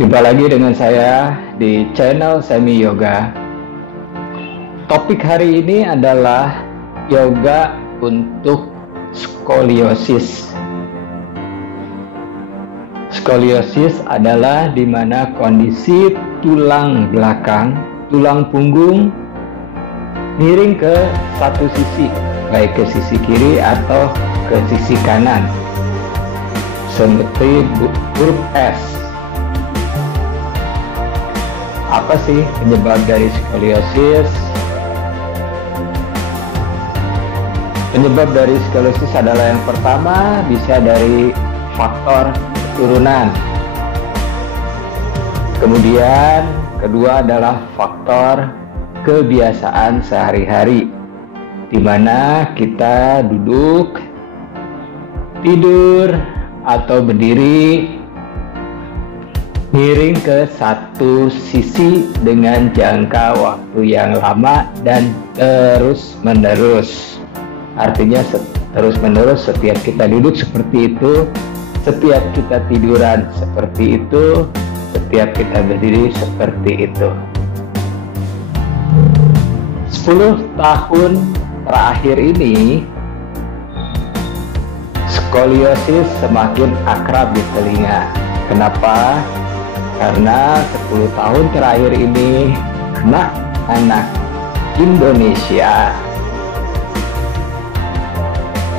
Jumpa lagi dengan saya di channel Semi Yoga. Topik hari ini adalah yoga untuk skoliosis. Skoliosis adalah di mana kondisi tulang belakang, tulang punggung miring ke satu sisi, baik ke sisi kiri atau ke sisi kanan, seperti huruf S. Apa sih penyebab dari skoliosis? Penyebab dari skoliosis adalah yang pertama bisa dari faktor keturunan. Kemudian kedua adalah faktor kebiasaan sehari-hari, di mana kita duduk, tidur, atau berdiri miring ke satu sisi dengan jangka waktu yang lama dan terus-menerus. Artinya terus-menerus, setiap kita duduk seperti itu, setiap kita tiduran seperti itu, setiap kita berdiri seperti itu. 10 tahun terakhir ini, skoliosis semakin akrab di telinga. Kenapa? Karena 10 tahun terakhir ini anak-anak Indonesia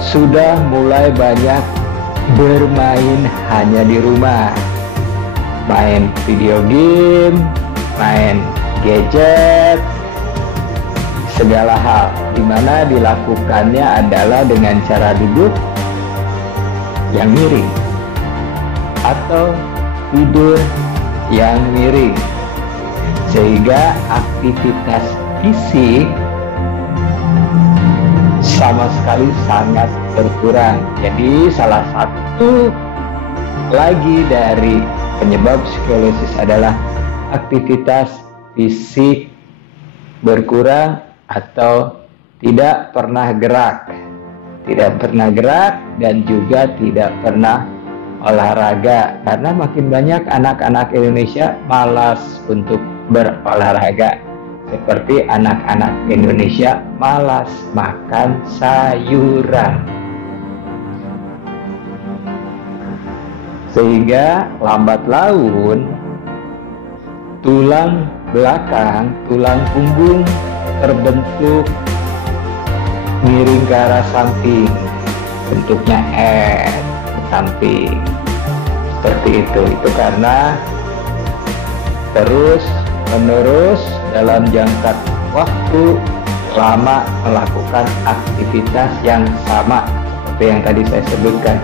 sudah mulai banyak bermain hanya di rumah, main video game, main gadget, segala hal, dimana dilakukannya adalah dengan cara duduk yang miring atau tidur yang miring, sehingga aktivitas fisik sama sekali sangat berkurang. Jadi salah satu lagi dari penyebab skoliosis adalah aktivitas fisik berkurang atau tidak pernah gerak, dan juga tidak pernah olahraga, karena makin banyak anak-anak Indonesia malas untuk berolahraga, seperti anak-anak Indonesia malas makan sayuran, sehingga lambat laun tulang belakang, tulang punggung terbentuk miring ke arah samping, bentuknya S samping seperti itu karena terus menerus dalam jangka waktu lama melakukan aktivitas yang sama, seperti yang tadi saya sebutkan,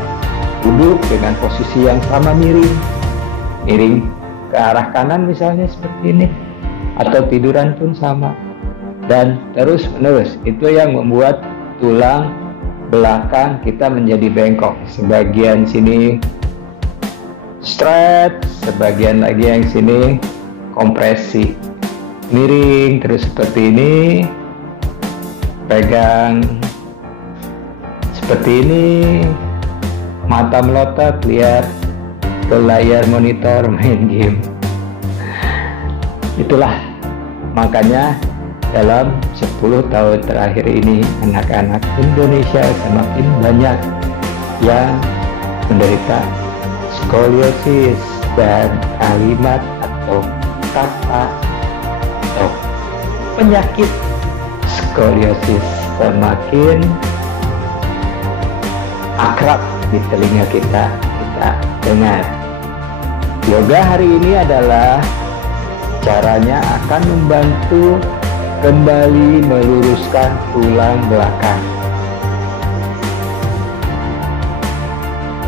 duduk dengan posisi yang sama, miring ke arah kanan misalnya seperti ini, atau tiduran pun sama, dan terus menerus. Itu yang membuat tulang belakang kita menjadi bengkok, sebagian sini straight, sebagian lagi yang sini kompresi, miring terus seperti ini, pegang seperti ini, mata melotot lihat ke layar monitor main game. Itulah makanya dalam 10 tahun terakhir ini anak-anak Indonesia semakin banyak yang menderita skoliosis, dan kalimat atau kata atau penyakit skoliosis semakin akrab di telinga kita dengar. Yoga hari ini adalah caranya akan membantu kembali meluruskan tulang belakang.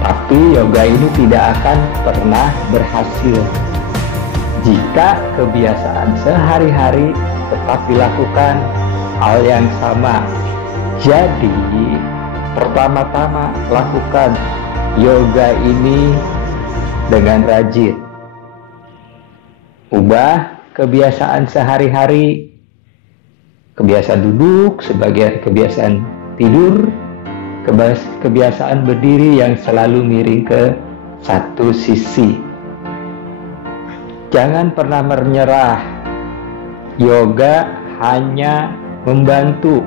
Tapi yoga ini tidak akan pernah berhasil jika kebiasaan sehari-hari tetap dilakukan hal yang sama. Jadi, pertama-tama lakukan yoga ini dengan rajin. Ubah kebiasaan sehari-hari, kebiasaan duduk, sebagian kebiasaan tidur, kebiasaan berdiri yang selalu miring ke satu sisi. Jangan pernah menyerah. Yoga hanya membantu.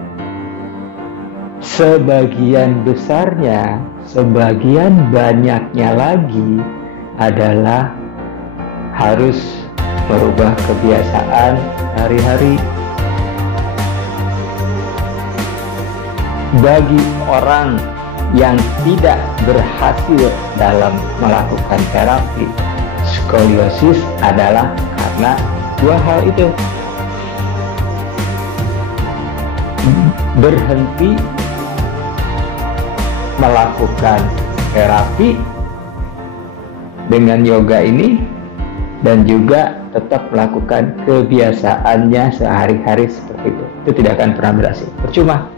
Sebagian besarnya, sebagian banyaknya lagi adalah harus merubah kebiasaan hari-hari. Bagi orang yang tidak berhasil dalam melakukan terapi skoliosis adalah karena dua hal itu: berhenti melakukan terapi dengan yoga ini, dan juga tetap melakukan kebiasaannya sehari-hari seperti itu. Itu tidak akan pernah berhasil. Percuma,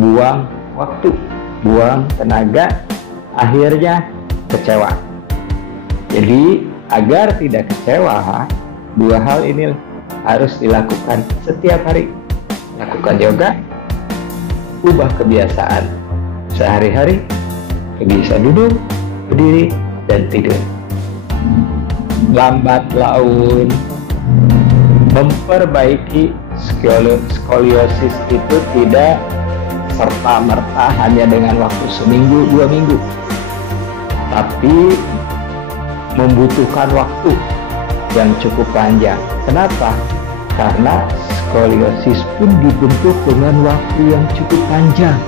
buang waktu, buang tenaga, akhirnya kecewa. Jadi agar tidak kecewa, dua hal ini harus dilakukan setiap hari. Lakukan yoga, ubah kebiasaan sehari-hari, bisa duduk, berdiri, dan tidur. Lambat laun memperbaiki skoliosis itu tidak serta-merta hanya dengan waktu seminggu, 2 minggu, tapi membutuhkan waktu yang cukup panjang. Kenapa? Karena skoliosis pun dibentuk dengan waktu yang cukup panjang.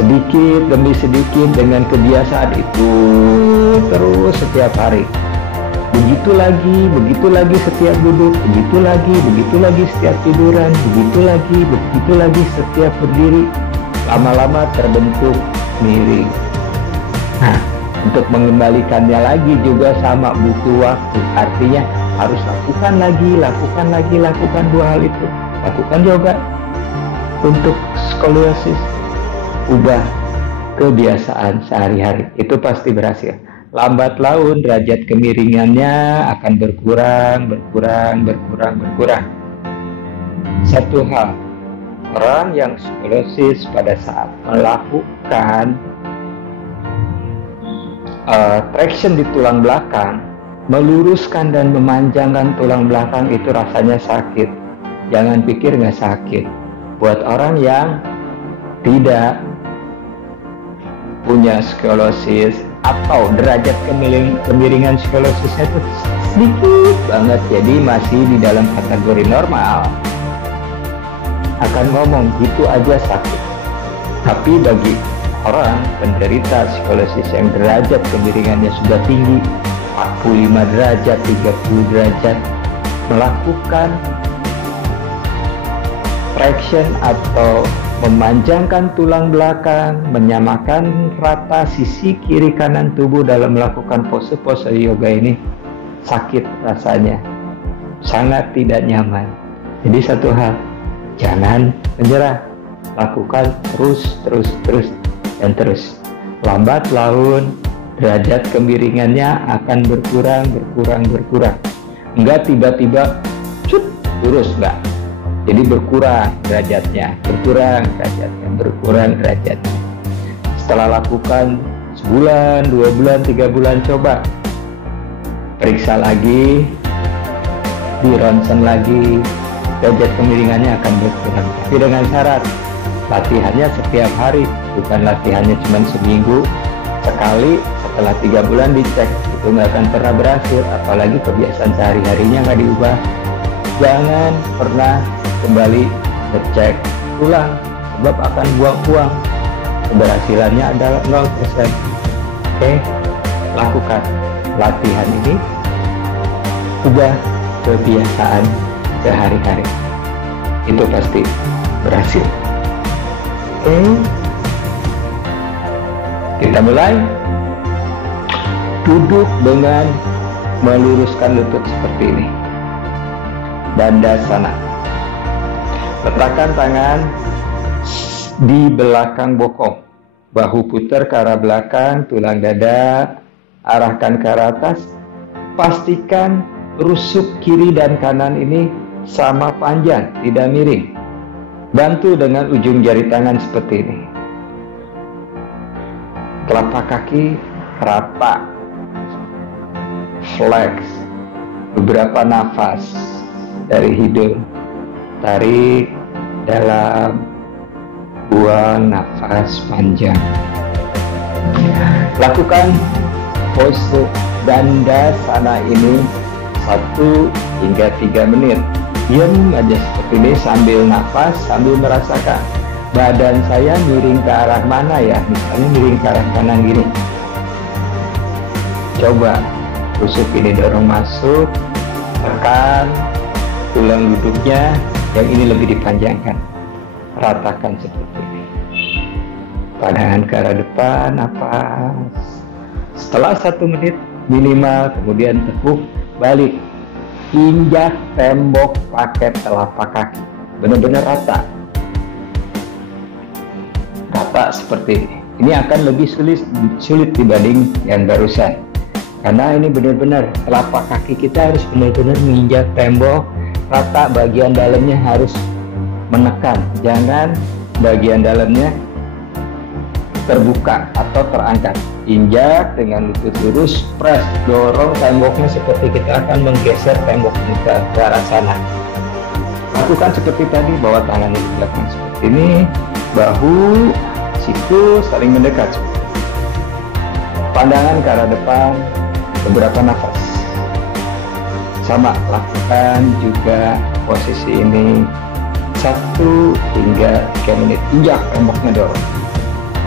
Sedikit demi sedikit dengan kebiasaan itu terus setiap hari. Begitu lagi setiap duduk, begitu lagi setiap tiduran, begitu lagi setiap berdiri. Lama-lama terbentuk miring. Nah, untuk mengembalikannya lagi juga sama, butuh waktu. Artinya harus lakukan dua hal itu. Lakukan yoga untuk skoliosis, ubah kebiasaan sehari-hari, itu pasti berhasil. Lambat laun derajat kemiringannya akan berkurang. Satu hal, orang yang skoliosis pada saat melakukan traction di tulang belakang, meluruskan dan memanjangkan tulang belakang, itu rasanya sakit. Jangan pikir nggak sakit. Buat orang yang tidak punya skoliosis atau derajat kemiringan skolosisnya itu sedikit banget, jadi masih di dalam kategori normal, akan ngomong gitu aja sakit. Tapi bagi orang penderita skolosis yang derajat kemiringannya sudah tinggi, 45 derajat, 30 derajat, melakukan traction atau memanjangkan tulang belakang, menyamakan rata sisi kiri kanan tubuh dalam melakukan pose-pose yoga ini, sakit rasanya, sangat tidak nyaman. Jadi satu hal, jangan menyerah, lakukan terus. Lambat laun derajat kemiringannya akan berkurang. Enggak tiba-tiba lurus, enggak. Jadi berkurang derajatnya. Setelah lakukan sebulan, 2 bulan, 3 bulan, coba periksa lagi, di ronsen lagi, derajat kemiringannya akan berkurang. Tapi dengan syarat latihannya setiap hari, bukan latihannya cuma seminggu sekali, setelah 3 bulan dicek, itu nggak akan pernah berhasil. Apalagi kebiasaan sehari-harinya nggak diubah. Jangan pernah kembali ngecek ulang, sebab akan buang-buang. Keberhasilannya adalah 0%. Oke, lakukan latihan ini, ubah kebiasaan sehari-hari, itu pasti berhasil. Oke, kita mulai. Duduk dengan meluruskan lutut seperti ini, Dandasana. Letakkan tangan di belakang bokong, bahu putar ke arah belakang, tulang dada arahkan ke arah atas. Pastikan rusuk kiri dan kanan ini sama panjang, tidak miring. Bantu dengan ujung jari tangan seperti ini. Telapak kaki rata. flex. Beberapa nafas dari hidung. Tarik dalam, buang nafas panjang. Lakukan pose Dandasana ini 1 hingga 3 menit. Diam aja seperti ini sambil nafas, sambil merasakan badan saya miring ke arah mana ya. Misalnya miring ke arah kanan gini. Coba rusuk ini dorong masuk, tekan tulang duduknya, yang ini lebih dipanjangkan. Ratakan seperti ini. Pandangan ke arah depan, nafas. Setelah 1 menit minimal, kemudian tekuk balik. Injak tembok pakai telapak kaki. Benar-benar rata. Rata seperti ini. Ini akan lebih sulit dibanding yang barusan. Karena ini benar-benar telapak kaki kita harus benar-benar menginjak tembok rata, bagian dalamnya harus menekan. Jangan bagian dalamnya terbuka atau terangkat. Injak dengan lutut lurus, press, dorong temboknya seperti kita akan menggeser tembok ke arah sana. Lakukan seperti tadi, bawa tangannya di belakang seperti ini, bahu, siku saling mendekat. Pandangan ke arah depan, beberapa nafas. Sama, lakukan juga posisi ini 1 hingga 3 menit. Injak temboknya, dorong.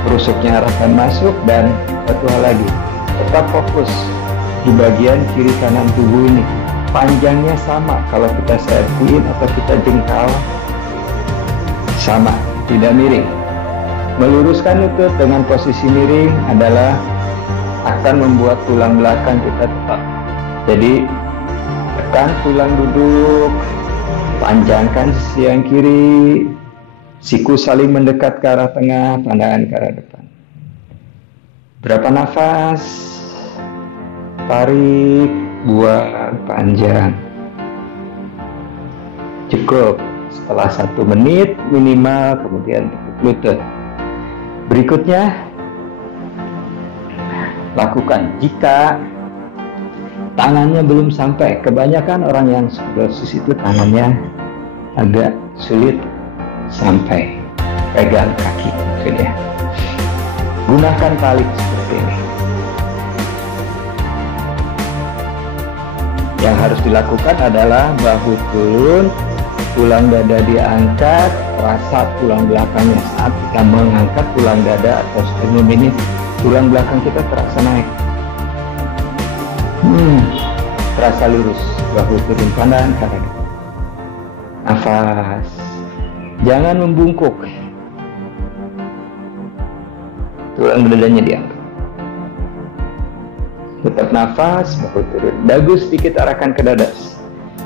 Rusuknya arahkan masuk, dan satu hal lagi, tetap fokus di bagian kiri kanan tubuh ini. Panjangnya sama, kalau kita serpiin atau kita jengkal sama, tidak miring. Meluruskan lutut dengan posisi miring adalah akan membuat tulang belakang kita tetap. Jadi tekan tulang duduk, panjangkan sisi yang kiri, siku saling mendekat ke arah tengah, pandangan ke arah depan. Berapa nafas? Tarik, buang panjang. Cukup. Setelah 1 menit minimal, kemudian tekuk lutut. Berikutnya, lakukan jika tangannya belum sampai. Kebanyakan orang yang dosis itu tangannya agak sulit sampai pegang kaki, maksudnya. Gunakan tali seperti ini. Yang harus dilakukan adalah bahu turun, tulang dada diangkat, rasa tulang belakangnya. Saat kita mengangkat tulang dada atau sternum ini, tulang belakang kita terasa naik. Terasa lurus, bahu turun, pandangan ke arah depan. Nafas. Jangan membungkuk. Tulang dadanya diangkat. Tetap nafas, bahu turun. Dagu sedikit arahkan ke dada.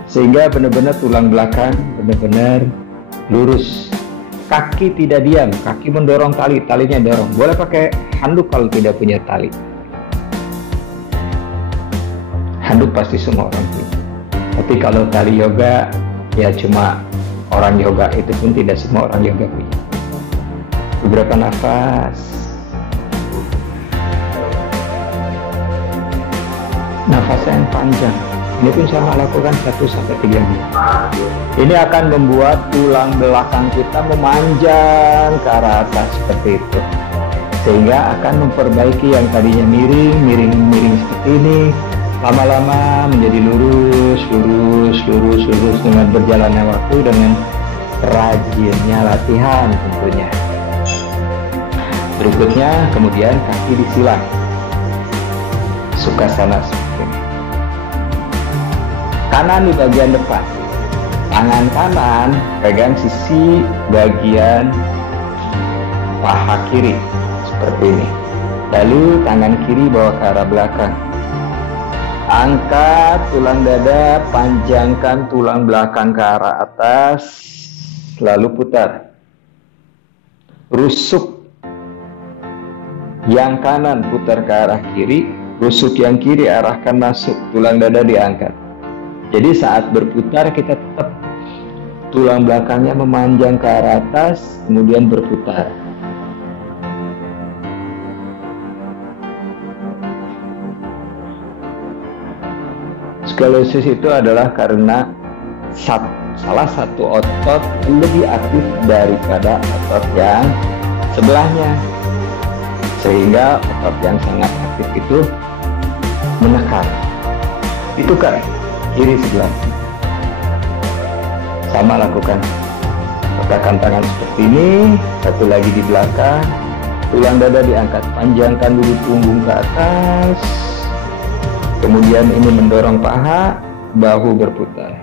Sehingga benar-benar tulang belakang benar-benar lurus. Kaki tidak diam, kaki mendorong tali, talinya dorong. Boleh pakai handuk kalau tidak punya tali. Handuk pasti semua orang punya. Tapi kalau tali yoga, ya cuma orang yoga, itu pun tidak semua orang yoga punya. Beberapa nafas. Nafas yang panjang. Ini pun sama, lakukan 1-3 menit. Ini akan membuat tulang belakang kita memanjang ke arah atas seperti itu. Sehingga akan memperbaiki yang tadinya miring seperti ini. Lama-lama menjadi lurus dengan berjalannya waktu, dengan rajinnya latihan tentunya. Berikutnya, kemudian kaki disilang. Sukhasana seperti ini. Kanan di bagian depan. Tangan kanan pegang sisi bagian paha kiri seperti ini. Lalu tangan kiri bawa ke arah belakang. Angkat tulang dada, panjangkan tulang belakang ke arah atas, lalu putar. Rusuk yang kanan putar ke arah kiri, rusuk yang kiri arahkan masuk, tulang dada diangkat. Jadi saat berputar kita tetap tulang belakangnya memanjang ke arah atas, kemudian berputar. Sklerosis itu adalah karena salah satu otot lebih aktif daripada otot yang sebelahnya, sehingga otot yang sangat aktif itu menekan. Itu kan kiri sebelah. Sama lakukan. Letakkan tangan seperti ini, satu lagi di belakang. Tulang dada diangkat, panjangkan dulu punggung ke atas. Kemudian ini mendorong paha, bahu berputar.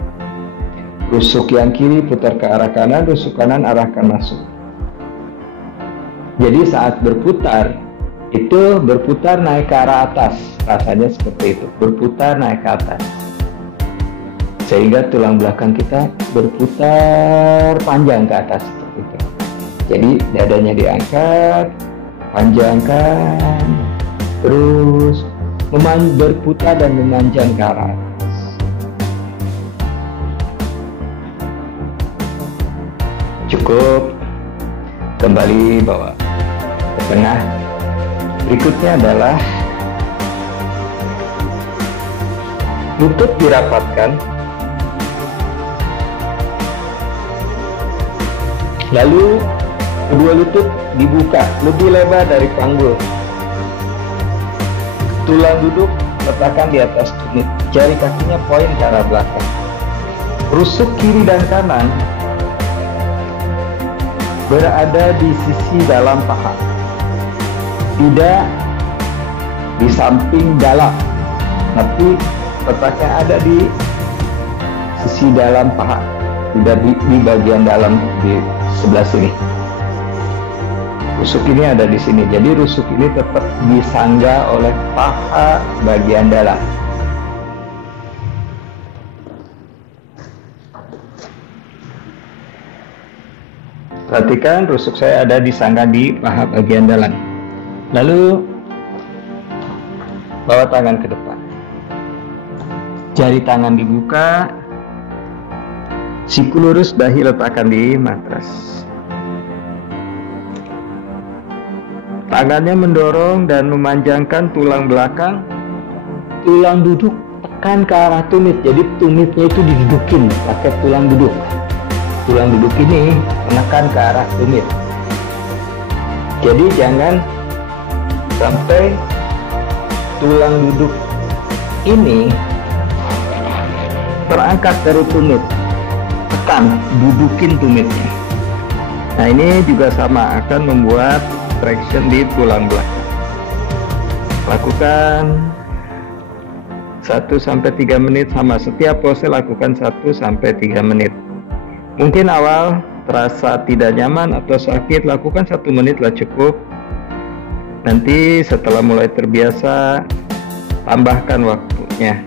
Rusuk yang kiri putar ke arah kanan, rusuk kanan arahkan masuk. Jadi saat berputar, itu berputar naik ke arah atas. Rasanya seperti itu, berputar naik ke atas. Sehingga tulang belakang kita berputar panjang ke atas seperti itu. Jadi dadanya diangkat, panjangkan, terus berputar dan memanjang ke arah atas. Cukup. Kembali bawa ke tengah. Berikutnya adalah lutut dirapatkan, lalu kedua lutut dibuka lebih lebar dari panggul. Tulang duduk letakkan di atas tumit, jari kakinya poin ke arah belakang. Rusuk kiri dan kanan berada di sisi dalam paha, tidak di samping dalam, tapi letaknya ada di sisi dalam paha, tidak di bagian dalam di sebelah sini. Rusuk ini ada di sini, jadi rusuk ini tetap disangga oleh paha bagian dalam. Perhatikan rusuk saya ada disangga di paha bagian dalam. Lalu bawa tangan ke depan. Jari tangan dibuka, siku lurus, dahi letakkan di matras. Tangannya mendorong dan memanjangkan tulang belakang. Tulang duduk tekan ke arah tumit, jadi tumitnya itu didudukin pakai tulang duduk. Tulang duduk ini menekan ke arah tumit. Jadi jangan sampai tulang duduk ini terangkat dari tumit. Tekan, dudukin tumitnya. Nah, ini juga sama, akan membuat traction di tulang belakang. Lakukan 1-3 menit sama, setiap pose lakukan 1-3 menit. Mungkin awal terasa tidak nyaman atau sakit, lakukan 1 menit lah cukup. Nanti setelah mulai terbiasa, tambahkan waktunya.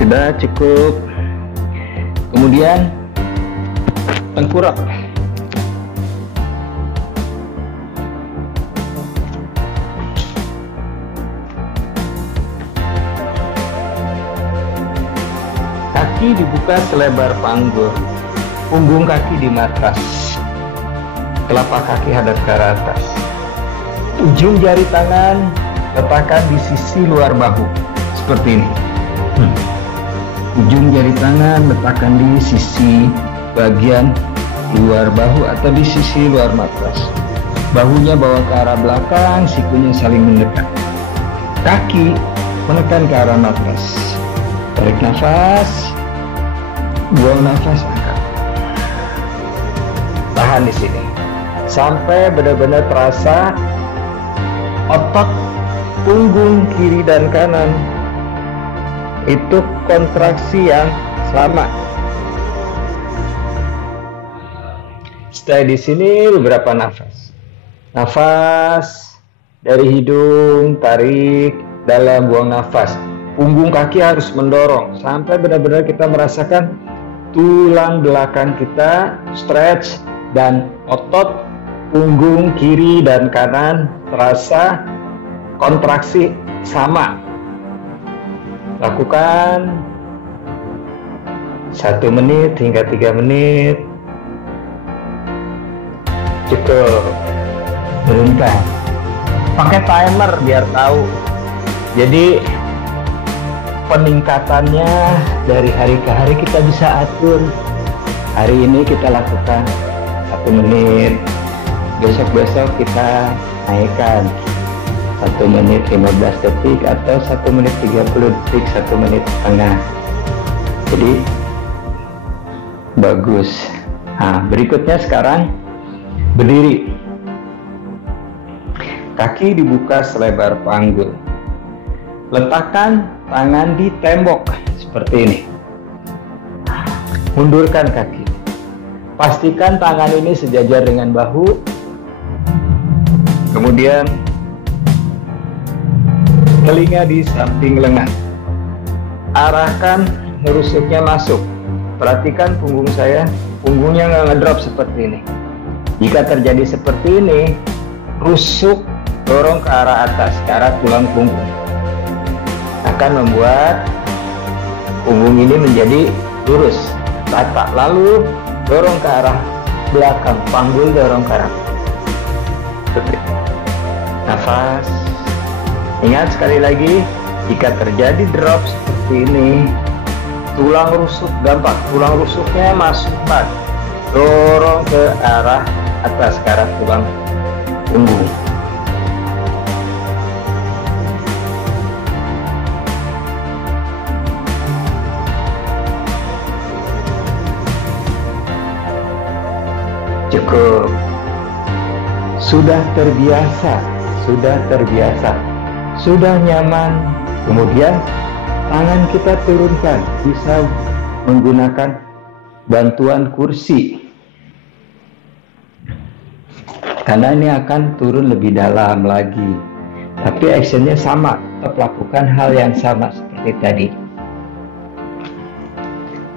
Sudah cukup. Kemudian tengkurap. Kaki dibuka selebar panggul, punggung kaki di matras, telapak kaki hadap ke arah atas. Ujung jari tangan letakkan di sisi luar bahu, seperti ini. Ujung jari tangan letakkan di sisi bagian luar bahu atau di sisi luar matras. Bahunya bawa ke arah belakang, sikunya saling mendekat. Kaki menekan ke arah matras. Tarik nafas, buang nafas, angkat. Tahan di sini sampai benar-benar terasa otot punggung kiri dan kanan itu kontraksi yang sama. Stay di sini beberapa nafas. Nafas dari hidung, tarik dalam, buang nafas. Punggung kaki harus mendorong sampai benar-benar kita merasakan tulang belakang kita stretch dan otot punggung kiri dan kanan terasa kontraksi sama. Lakukan 1 menit hingga 3 menit. Cukup. turunkan. Pakai timer biar tahu. Jadi peningkatannya dari hari ke hari kita bisa atur. Hari ini kita lakukan 1 menit, besok-besok kita naikkan 1 menit 15 detik atau 1 menit 30 detik, 1 menit setengah. Jadi bagus. Nah, berikutnya sekarang berdiri. Kaki dibuka selebar panggul. Letakkan tangan di tembok seperti ini. Mundurkan kaki. Pastikan tangan ini sejajar dengan bahu. Kemudian telinga di samping lengan. Arahkan rusuknya masuk. Perhatikan punggung saya, punggungnya nggak ngedrop seperti ini. Jika terjadi seperti ini, rusuk dorong ke arah atas, ke arah tulang punggung. Akan membuat punggung ini menjadi lurus, rata. Lalu dorong ke arah belakang, panggul dorong ke arah. Nafas. Ingat sekali lagi, jika terjadi drop seperti ini, tulang rusuk gampang, tulang rusuknya masuk, dorong ke arah atas, ke arah tulang punggung. Cukup. Sudah terbiasa, sudah nyaman. Kemudian tangan kita turunkan, bisa menggunakan bantuan kursi, karena ini akan turun lebih dalam lagi. Tapi actionnya sama, tetap lakukan hal yang sama seperti tadi.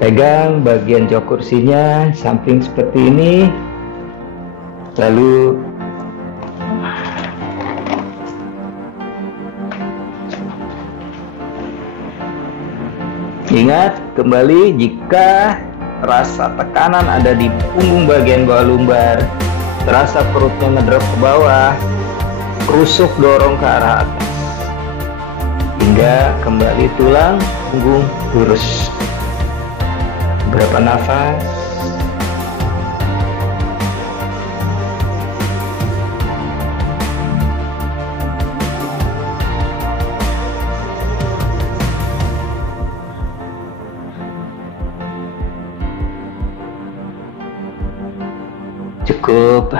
Pegang bagian jok kursinya samping seperti ini. Lalu ingat kembali, jika rasa tekanan ada di punggung bagian bawah lumbar, terasa perutnya ngedrop ke bawah, rusuk dorong ke arah atas hingga kembali tulang punggung lurus. Berapa nafas? Cukup.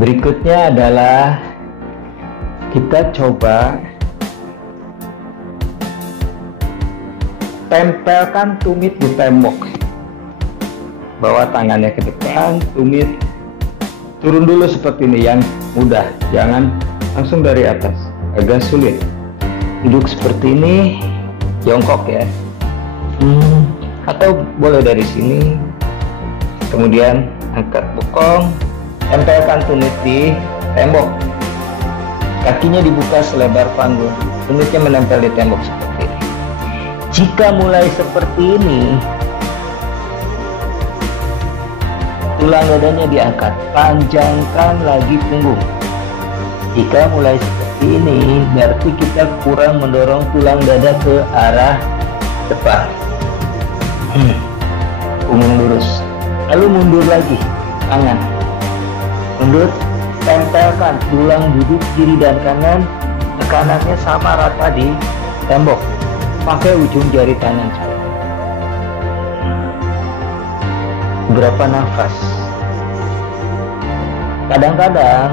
Berikutnya adalah kita coba tempelkan tumit di tembok. Bawa tangannya ke depan, tumit turun dulu seperti ini, yang mudah, jangan langsung dari atas, agak sulit. Duduk seperti ini, jongkok ya, atau boleh dari sini. Kemudian angkat bokong, tempelkan tumit di tembok. Kakinya dibuka selebar panggul, tumitnya menempel di tembok seperti ini. Jika mulai seperti ini, tulang dadanya diangkat, panjangkan lagi punggung. Jika mulai seperti ini, berarti kita kurang mendorong tulang dada ke arah depan. Punggung lurus. Lalu mundur lagi, tangan mundur, tempelkan tulang duduk kiri dan kanan, tekanannya sama rata di tembok, pakai ujung jari tangan. Berapa nafas? Kadang-kadang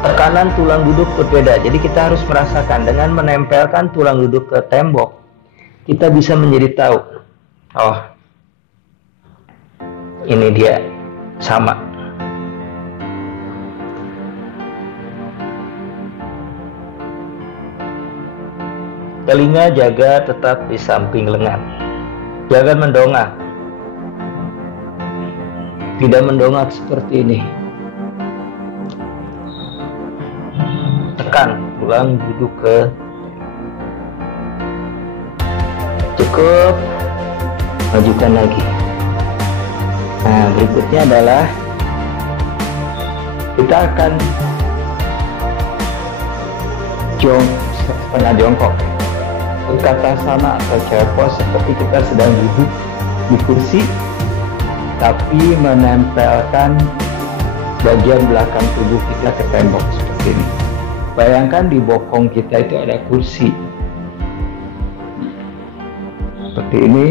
tekanan tulang duduk berbeda, jadi kita harus merasakan. Dengan menempelkan tulang duduk ke tembok, kita bisa menjadi tahu, oh ini dia sama. Telinga jaga tetap di samping lengan, jangan mendongak. Tidak mendongak seperti ini. Tekan tulang duduk ke. Cukup. Majukan lagi. Nah, berikutnya adalah Kita akan setengah jongkok. Utkatasana atau chair pose seperti kita sedang duduk di kursi, tapi menempelkan bagian belakang tubuh kita ke tembok seperti ini. Bayangkan di bokong kita itu ada kursi seperti ini.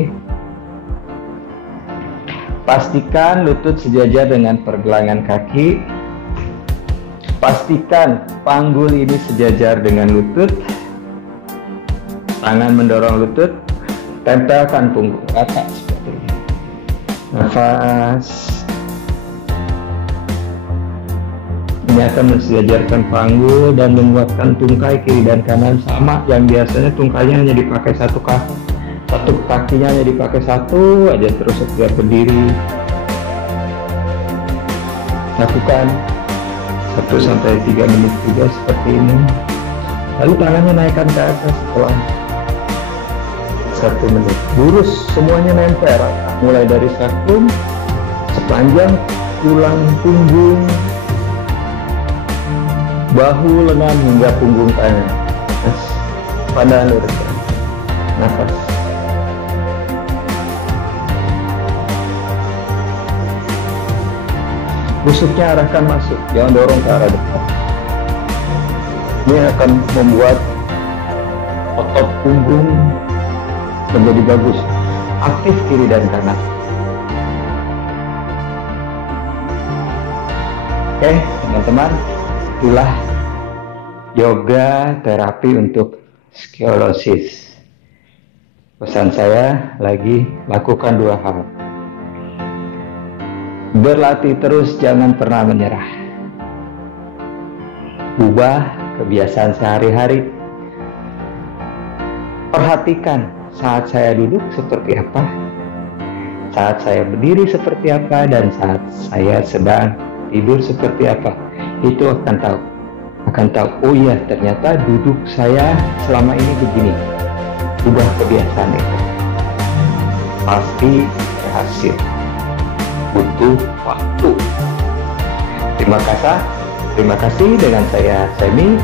Pastikan lutut sejajar dengan pergelangan kaki. Pastikan panggul ini sejajar dengan lutut. Tangan mendorong lutut. Tempelkan punggung rata seperti ini. Nafas. Ini akan mensejajarkan panggul dan menguatkan tungkai kiri dan kanan sama. Yang biasanya tungkainya hanya dipakai satu kaki. Satu kakinya hanya dipakai satu aja terus setiap berdiri. Lakukan 1-3 menit juga seperti ini. Lalu tangannya naikkan ke atas setelah 1 menit. Lurus, semuanya nempel. Mulai dari sacrum sepanjang tulang punggung, bahu, lengan hingga punggung tangan. Pada luruskan. Nafas. Busuknya arahkan masuk, jangan dorong ke arah depan. Ini akan membuat otot punggung menjadi bagus, aktif kiri dan kanan. Oke, teman-teman, itulah yoga terapi untuk skoliosis. Pesan saya lagi, lakukan 2 hal. Berlatih terus, jangan pernah menyerah. Ubah kebiasaan sehari-hari. Perhatikan saat saya duduk seperti apa, saat saya berdiri seperti apa, dan saat saya sedang tidur seperti apa. Itu akan tahu. Oh iya, ternyata duduk saya selama ini begini. Ubah kebiasaan itu, pasti berhasil. Butuh waktu. Terima kasih dengan saya Semi.